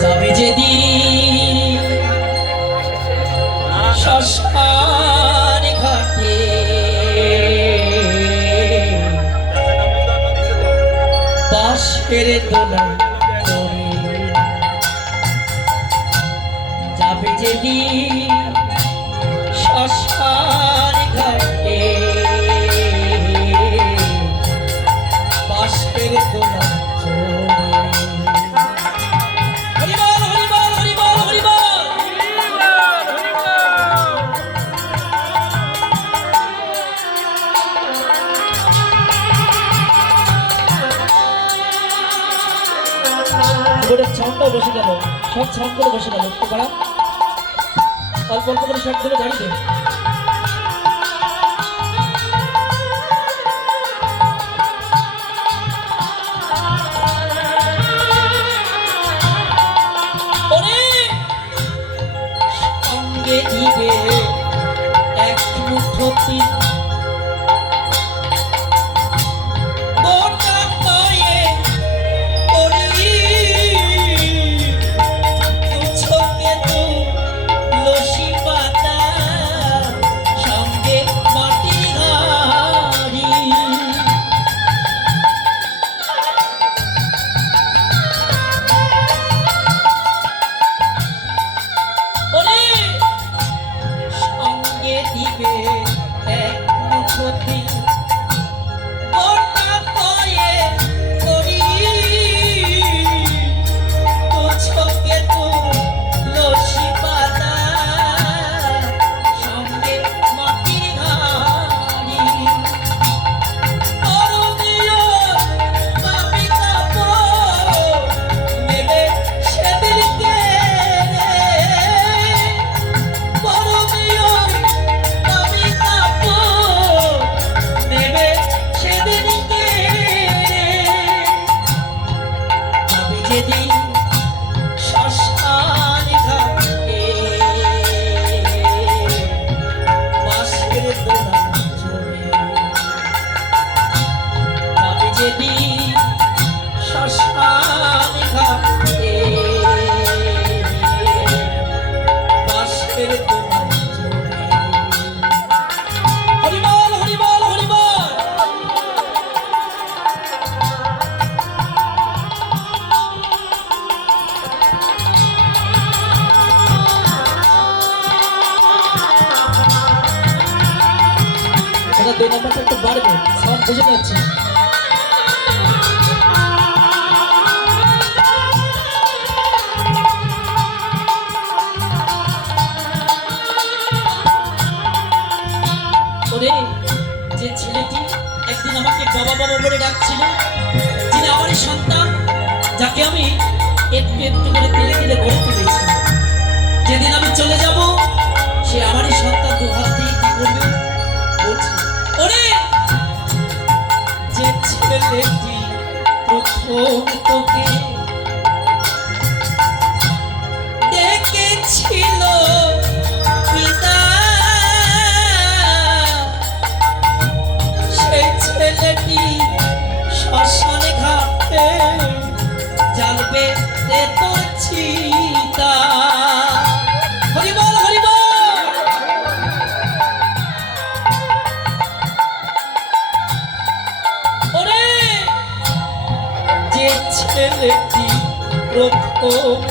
যাবে যেদিন শ্মশান ঘাটে যাবে যেদিন শ্মশান ঘাটে বাঁশের গোটা ছাউন্ডটাও বসে গেল। সব ছাউন্ডগুলো বসে গেল। একটু বাড়া অল্প অল্প করে! সঙ্গে দিবে এক মুঠো তিল এক মুঠো যেদিন একটু সব বুঝে যাচ্ছে। যে একদিন আমাকে বাবা বাবা বলে ডাকছিল, যিনি আমারই সন্তান, যাকে আমি একটু একটু করে তেলে তেলে গড়ে তুলেছি। যেদিন আমি চলে যাব, সে আমারই সন্তান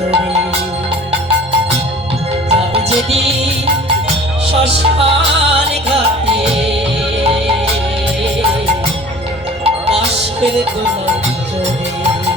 যাবে যেদিন শ্মশান ঘাটে দোলা চড়ে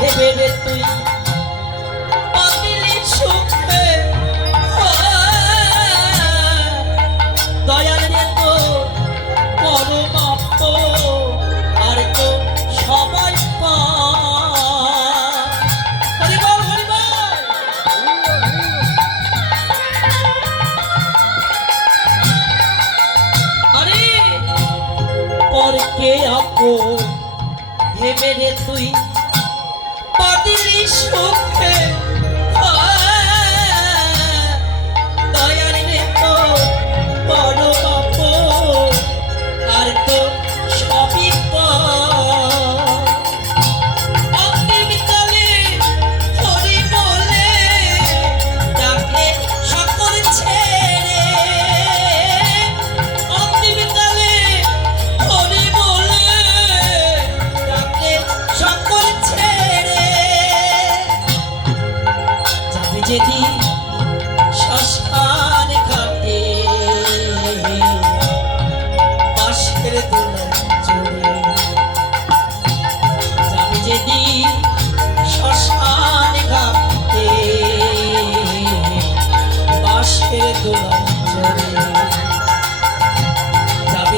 ভেবে তুই তুই পাতিলি সুখে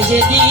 যদি